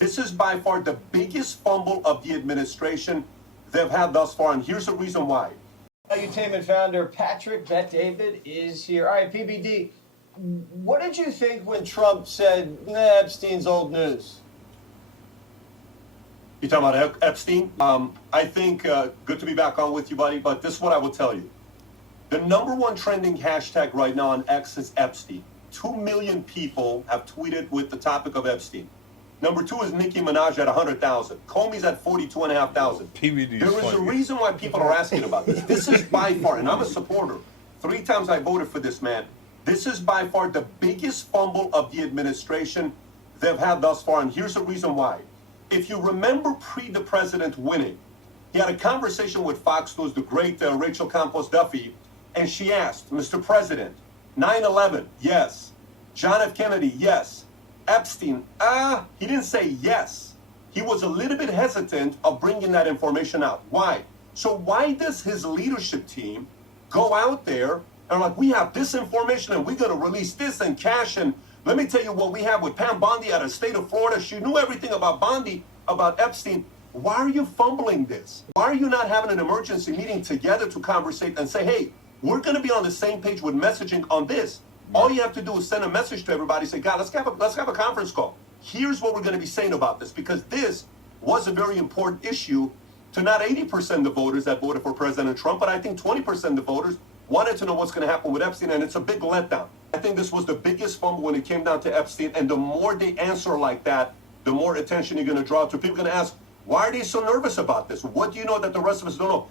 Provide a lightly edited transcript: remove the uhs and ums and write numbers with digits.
This is by far the biggest fumble of the administration they've had thus far, and here's the reason why. Valuetainment founder Patrick Bet-David is here. All right, PBD, what did you think when Trump said, nah, Epstein's old news? You talking about Epstein? I think good to be back on with you, buddy, but this is what I will tell you. The #1 trending hashtag right now on X is Epstein. 2 million people have tweeted with the topic of Epstein. #2 is Nicki Minaj at 100,000. Comey's at 42,500. There is a reason why people are asking about this. This is by far, and I'm a supporter. 3 times I voted for this man. This is by far the biggest fumble of the administration they've had thus far, and here's the reason why. If you remember the president winning, he had a conversation with Fox News, the great Rachel Campos Duffy, and she asked, Mr. President, 9/11, yes. John F. Kennedy, yes. Epstein, he didn't say yes. He was a little bit hesitant of bringing that information out. Why? So why does his leadership team go out there and like, we have this information and we're going to release this and cash, and let me tell you what we have with Pam Bondi out of the state of Florida. She knew everything about Bondi, about Epstein. Why are you fumbling this? Why are you not having an emergency meeting together to conversate and say, hey, we're going to be on the same page with messaging on this? All you have to do is send a message to everybody, say, God, let's have a conference call. Here's what we're going to be saying about this, because this was a very important issue to not 80% of the voters that voted for President Trump, but I think 20% of the voters wanted to know what's going to happen with Epstein, and it's a big letdown. I think this was the biggest fumble when it came down to Epstein, and the more they answer like that, the more attention you're going to draw to. People are going to ask, why are they so nervous about this? What do you know that the rest of us don't know?